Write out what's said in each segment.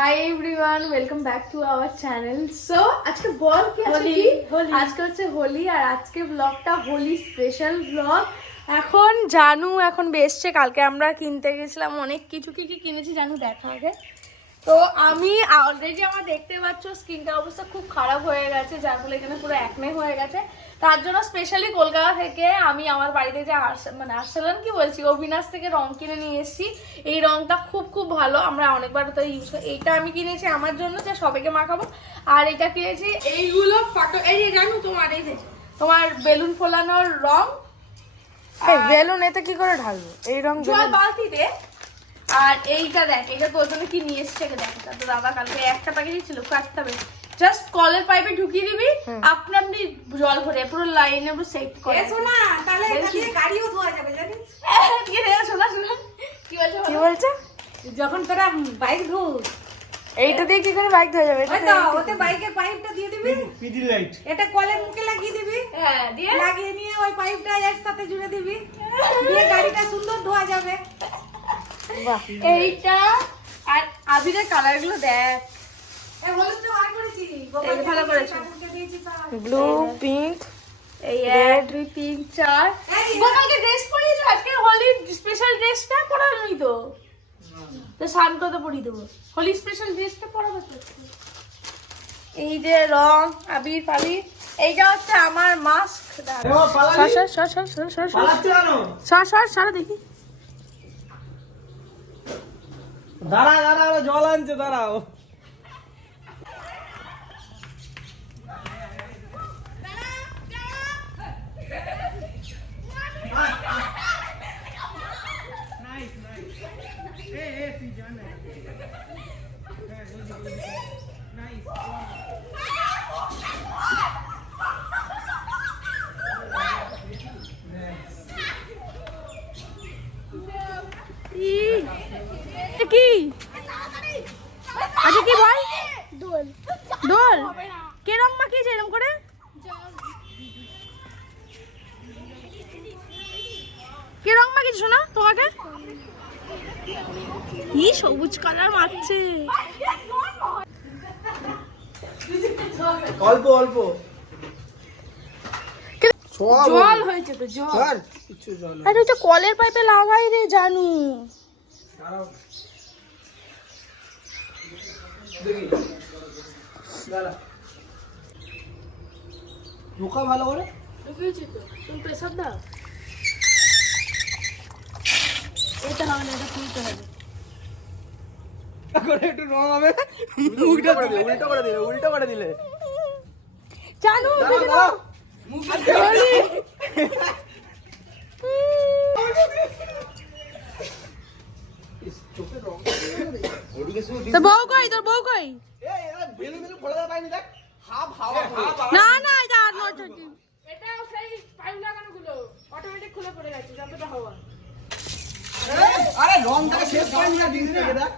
Hi everyone welcome back to our channel so আজকে বল কি আজকে। আজকে হচ্ছে হোলি আর আজকে ব্লগটা হোলি স্পেশাল ব্লগ এখন জানু এখন বেসছে কালকে আমরা কিনতে গেছিলাম অনেক কিছু। কি কি কিনেছি জানু? দেখা আগে। তো আমি অলরেডি আমার দেখতে পাচ্ছ স্কিনটা অবস্থা খুব খারাপ হয়ে গেছে যার ফলে এখানে পুরো একনে হয়ে গেছে। তার জন্য স্পেশালি কলকাতা থেকে আমি আমার বাড়িতে যে মানে আর্সেলান কি বলছি অবিনাশ থেকে রং কিনে নিয়ে এসেছি। এই রংটা খুব খুব ভালো। আমরা অনেকবার তো ইউজ করি। এইটা আমি কিনেছি আমার জন্য যে সবাইকে মাখাবো। আর এটা কিনেছি এইগুলো ফটো এই যে জানো তোমার এই যে তোমার বেলুন ফোলানোর রং। বেলুন এতে কি করে ঢালবো? এই রং জল বালতি দে আর এইটা দেখ এটা জন্য কি নিয়ে এসছে এটা দেখ। তো দাদা কালকে একটা প্যাকেটই ছিল একটা বেশ। জাস্ট কলের পাইপে ঢুকিয়ে দিবি আপনা আপনি জল ভরে পুরো লাইনে পুরো সেট করে। শোনা তাহলে এটা দিয়ে গাড়িও ধোয়া যাবে জানিস? কি রে শোনা শোনা কি বলছো কি বলো? বলছে? যখন তোরা বাইক ধুস। এইটা দিয়ে কি করে বাইক ধোয়া যাবে? এটা ওই তো ওতে বাইকের পাইপটা দিয়ে দিবি। পিডি লাইট এটা কলের মুখে লাগিয়ে দিবি। হ্যাঁ দিয়ে? লাগিয়ে নিয়ে ওই পাইপটা একসাথে জুড়ে দিবি। দিয়ে গাড়িটা সুন্দর ধোয়া যাবে। এইটা আর আবিরের কালারগুলো দেখ। এ হলুদ তো বার করেছি। এই ভালো করেছ। ঠাকুরকে দিয়েছি সব। ব্লু পিঙ্ক এই এক দুই তিন চার। গোপালকে ড্রেস পরিয়েছো আজকে হোলি স্পেশাল ড্রেসটা পরানোই তো। তো স্নান করতে পরিয়ে দেবো। হোলি স্পেশাল ড্রেসটা পরাবো তো। এই যে রং আবির এইটা হচ্ছে আমার মাস্ক সর সর সর সর সর সর সর। পালাচ্ছে কেন? সর সর সর দেখি। দাঁড়া দাঁড়া জল আনছে দাঁড়াও এটা কি আচ্ছা কি বল দোল দোল কে রং মাখিয়েছে এরকম করে? কে রং মাখিয়েছে শোনা তোমাকে? ই সবুজ কালার মাখছে। অল্প অল্প। জল হয়েছে তো জল। আর ওটা কলের পাইপে লাগাই রে জানু। দেখি। ঢোকা ভালো করে? ঢুকিয়েছি তো। তুমি প্রেসার দাও। এটা হবে না এটা খুলতে হবে। করে একটু রং হবে। মুখটা দিলে উল্টো করে দিলে উল্টো করে দিলে। দাঁড়াও তোর বউ কই? তোর বউ কই? এই বেলু বেলু ফোলা পাইনি দেখ হাফ হাওয়া হাফ না না এটা আর নয় এটাও সেই পাইপ লাগানো গুলো অটোমেটিক খুলে পড়ে গেছে যতটা হওয়া আরে শেষ করেনি না দিন থেকে দেখ।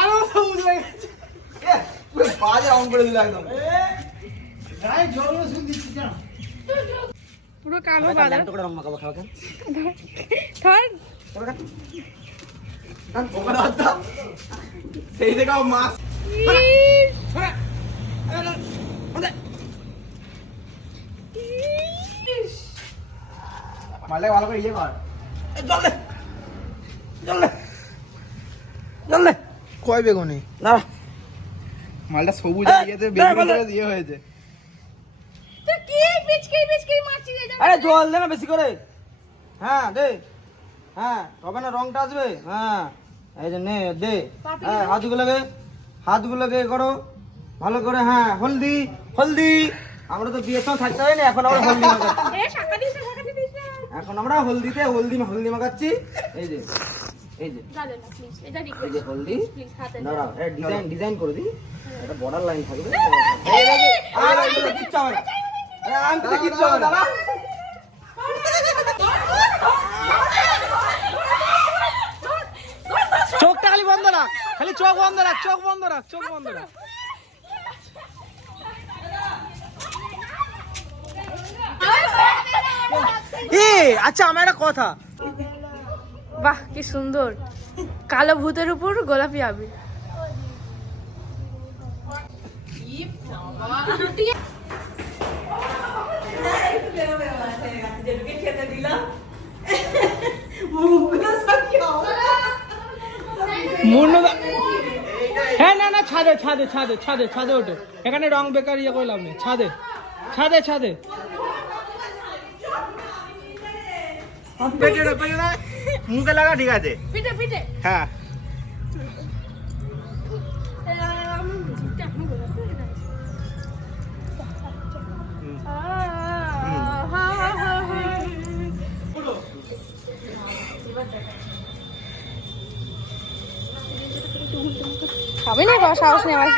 আরও সবুজ হয়ে গেছে। পুরো বাজে রং করে দিল একদম। গায়ে জল শুন দিচ্ছি কেন? পুরো কালো বাদা করে রং মাখাবো খাওয়া থাক সেই জায়গাও মাছ মালটা ভালো করে ইয়ে কর। জল দে জল দে জল দে কয় বেগুনি? না মালটা সবুজ ইয়েতে বেগুনি করে দিয়ে হয়েছে। তুই কি পিচকি পিচকি মারছিস আরে জল দে না বেশি করে। হ্যাঁ দে। হ্যাঁ তবে না রংটা আসবে। হ্যাঁ এই যে নে দে। হ্যাঁ হাতগুলোকে হাতগুলোকে করো। ভালো করে হ্যাঁ হলদি হলদি আমরা তো বিয়ের সময় থাকতে হয় না এখন আমরা হলদি মাখাচ্ছি এখন আমরা হলদিতে হলদি হলদি মাখাচ্ছি এই যে এই যে দাদা না প্লিজ এটা এই যে হলদি প্লিজ হাতে দাঁড়াও এটা ডিজাইন ডিজাইন করে দিই এটা বর্ডার লাইন থাকবে আরে কিচ্ছু হবে না। কিচ্ছু হবে না। চোখটা খালি বন্ধ রাখ খালি চোখ বন্ধ রাখ চোখ বন্ধ রাখ চোখ বন্ধ রাখ এ আচ্ছা আমার একটা কথা। বাহ কি সুন্দর। কালো ভূতের উপর গোলাপি আবির। হ্যাঁ না না ছাদে ছাদে ছাদে ছাদে ছাদে ওঠে। এখানে রং বেকার ইয়ে করলাম না। ছাদে ছাদে ছাদে। পেছনে পেছনে মুখে লাগা ঠিক আছে পিঠে পিঠে হ্যাঁ খাবে না বাবা সাহস নেই আমার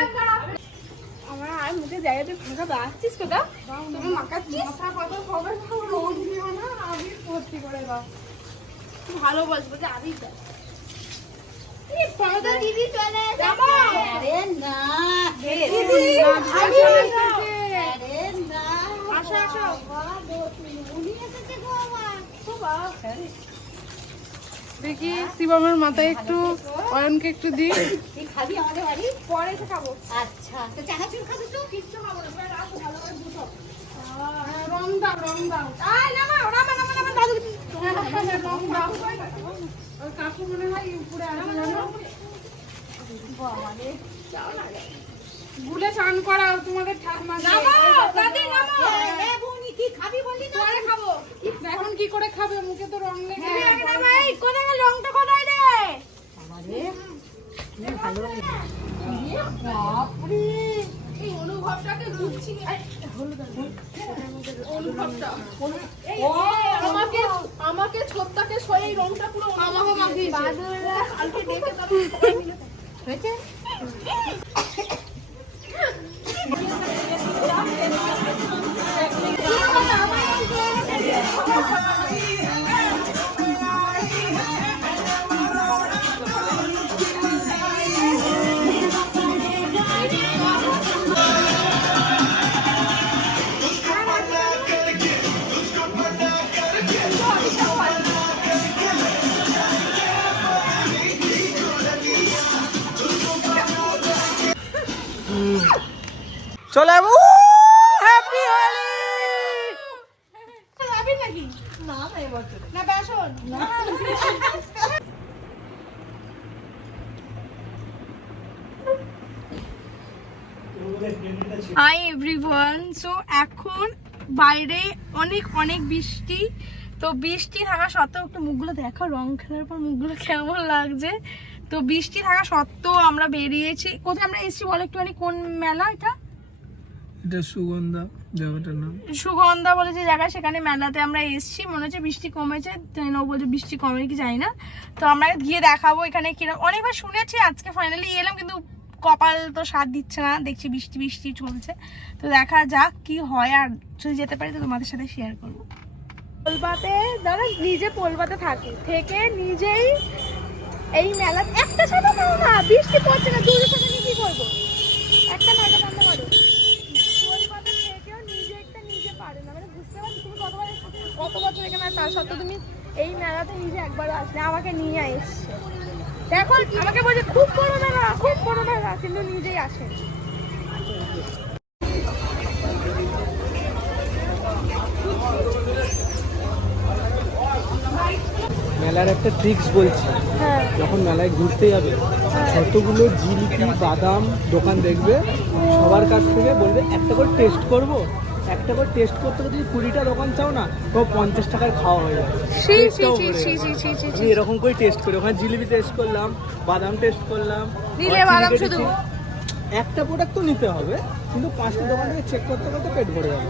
আমার আর মুখে জায়গাতে ফাঁকা রাখছিস কোথা তুমি মাখাচ্ছিস আমি ভর্তি করে দাও ভালো বলছো বলছে আমি দিদি চলে আরে না। আসো আসো। উনি এসেছে গো আমার দেখি শিবমের মাথায় একটু অয়নকে একটু দিই। খাবি আমাদের বাড়ি পরে এসে খাব আচ্ছা তো চানাচুর খাবি তো? কিচ্ছু খাব না রাখো ভালো করে দুটো হ্যাঁ, রং দাও রং দাও। আয় না না না না না না দাদু। রং দাও ওই কাকু মনে হয় উপরে আছে জানো? ভুলে স্নান করাও তোমাদের ঠাকুমা দাদি এ বৌনি কি খাবি বললি না? পরে খাব। এখন কি করে খাবে মুখে তো রং লেগে ভাই কোথায় রংটা কোথায় রে? এই অনুভবটাকে বুঝছি আই, অনুভবটা। এই, আমাকে আমাকে ছোটটাকে এই রংটা পুরো আমাকে কালকে দেখে মিলে হয়েছে? চলে যাব happy Holi hi everyone so এখন বাইরে অনেক অনেক বৃষ্টি। তো বৃষ্টি থাকা সত্ত্বেও একটু মুখগুলো দেখো, রং খেলার পর মুখগুলো কেমন লাগছে। তো বৃষ্টি থাকা সত্ত্বেও আমরা বেরিয়েছি। কোথায় আমরা এসেছি বলো একটুখানি? কোন মেলা এটা? এটা সুগন্ধা জায়গাটার নাম। সুগন্ধা বলে যে জায়গা সেখানে মেলাতে আমরা এসেছি। মনে হচ্ছে বৃষ্টি কমেছে ও বলছে বৃষ্টি কমে কি জানি না। তো আমরা গিয়ে দেখাবো এখানে কীরকম অনেকবার শুনেছি আজকে ফাইনালি এলাম কিন্তু কপাল তো সাথ দিচ্ছে না। দেখছি বৃষ্টি বৃষ্টি চলছে। তো দেখা যাক কি হয় আর যদি যেতে পারি তো তোমাদের সাথে শেয়ার করব। পোলবাতে দাদা নিজে পোলবাতে থাকে। থেকে নিজেই এই মেলা একটা সাদা নাও না। বৃষ্টি পড়ছে না নিয়ে কি করব? একটা না এটা বন্ধ করো কলকাতা থেকেও নিজে একটা নিজে পারে না মানে বুঝতে পারছ তুমি কতবার কত বছর এখানে তার সত্ত্বেও তুমি এই মেলাতে নিজে একবারও আসলে আমাকে নিয়ে এসছে। দেখো আমাকে বলছে খুব বড় মেলা খুব বড় মেলা কিন্তু নিজেই আসে। মেলার একটা ট্রিক্স বলছি। হ্যাঁ। যখন মেলায় ঘুরতে যাবে যতগুলো জিলিপি বাদাম দোকান দেখবে সবার কাছ থেকে বলবে একটা করে টেস্ট করব? একটা করে টেস্ট করতে করতে যদি কুড়িটা দোকান চাও না তো পঞ্চাশ টাকার খাওয়া হয়ে যাবে। এরকম করে টেস্ট করি। ওখানে জিলিপি টেস্ট করলাম বাদাম টেস্ট করলাম বাদাম শুধু? একটা প্রোডাক্ট তো নিতে হবে কিন্তু পাঁচটা দোকান থেকে চেক করতে করতে পেট ভরে যাবে।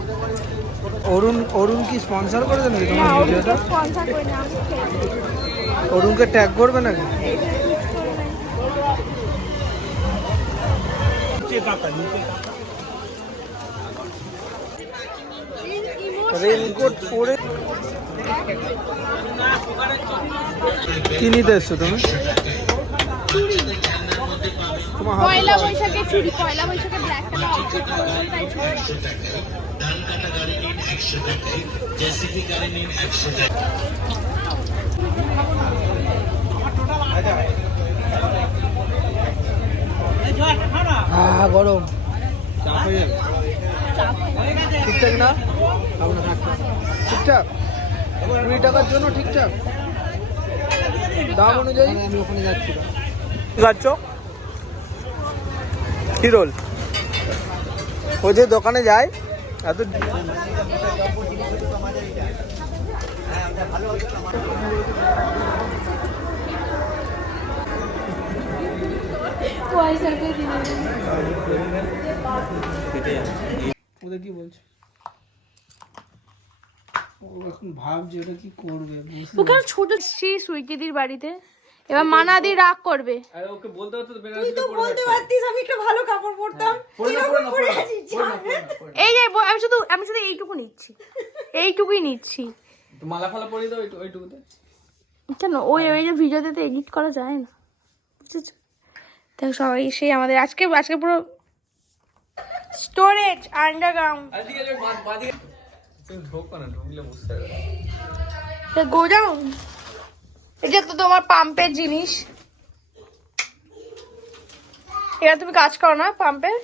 অরুণ অরুণ কি স্পন্সর করে না আমি খেয়ে অরুণকে ট্যাগ করবে নাকি? রেনকোট পরে কি নিতে এসছো তুমি? পয়লা বৈশাখে চুরি বৈশাখে ব্ল্যাক হ্যাঁ গরম। চাপ হয়ে যাবে। ঠিকঠাক না? ঠিকঠাক। কুড়ি টাকার জন্য ঠিকঠাক। দাম অনুযায়ী। আমি ওখানে যাচ্ছি? যাচ্ছ কি রোল? ও যে দোকানে যায় এত পয়সা দিয়ে ওদের কি বলছে? ও এখন ভাবছে ওটা কি করবে ওখানে ছোট শ্রী সুইটিদির বাড়িতে। এবার মানাদি রাগ করবে। আরে ওকে বলতে হতো তো তুই তো বলতে পারতিস আমি একটা ভালো কাপড় পরতাম। কীরকম পরে আছিস এই যে আমি শুধু আমি শুধু এইটুকু নিচ্ছি। এইটুকুই নিচ্ছি। মালা ফালা পরিয়ে দাও ওইটুকুতে কেন? ওই ওই যে ভিডিওতে তো এডিট করা যায় না। বুঝেছ? দেখো সবাই সেই আমাদের আজকে আজকে পুরো স্টোরেজ আন্ডারগ্রাউন্ড গোডাউন এটা তো তোমার পাম্পের জিনিস। এবার তুমি কাজ করো না পাম্পের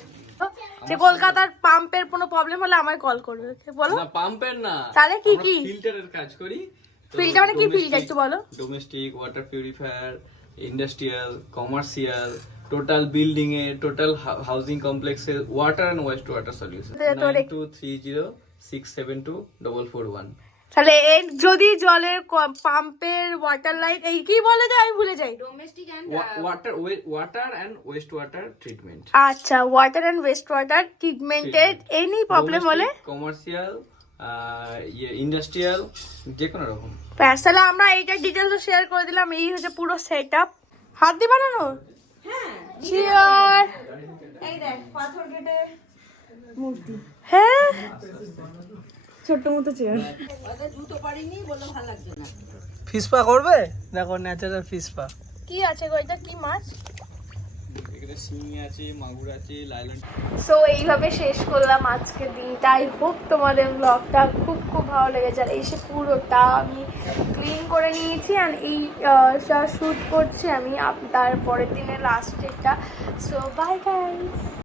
যে কলকাতার পাম্পের কোনো প্রবলেম হলে আমায় কল করবে বলো। না পাম্পের না। তাহলে কি কি? ফিল্টারের কাজ করি। ফিল্টার মানে কি ফিল্টার একটু বলো। Domestic water purifier industrial commercial total building এ টোটাল হাউজিং কমপ্লেক্সে water and waste water solution তো- তো nine two three zero six seven two double four one তাহলে এর যদি জলের পাম্পের ওয়াটার লাইন এই কি বলে যায়? আমি ভুলে যাই। Water water and waste water treatment আচ্ছা ওয়াটার অ্যান্ড ওয়েস্ট ওয়াটার ট্রিটমেন্টের এনি প্রবলেম হলে কমার্শিয়াল ইন্ডাস্ট্রিয়াল যে কোনো রকম। তাহলে আমরা এইটার ডিটেলস শেয়ার করে দিলাম। এই হচ্ছে পুরো সেট আপ হাত দিয়ে বানানো? চিয়ার এই দেখ পাথর কেটে। মূর্তি। হ্যাঁ? ছোট্ট মতো চেয়ার। ফিসপা করবে? দেখো ন্যাচারাল ফিসপা। কি আছে গো এটা কি মাছ? এখানে শিঙি আছে, মাগুর আছে, লাইলন সো এইভাবে শেষ করলাম আজকের দিনটা। আই হোপ তোমাদের ব্লগটা খুব খুব ভালো লেগেছে। আর এসে পুরোটা আমি ক্লিন করে নিয়েছি আর এই শ্যুট করছি আমি তারপরের দিনে পরের দিনের লাস্ট ডেটটা সো বাই গাইস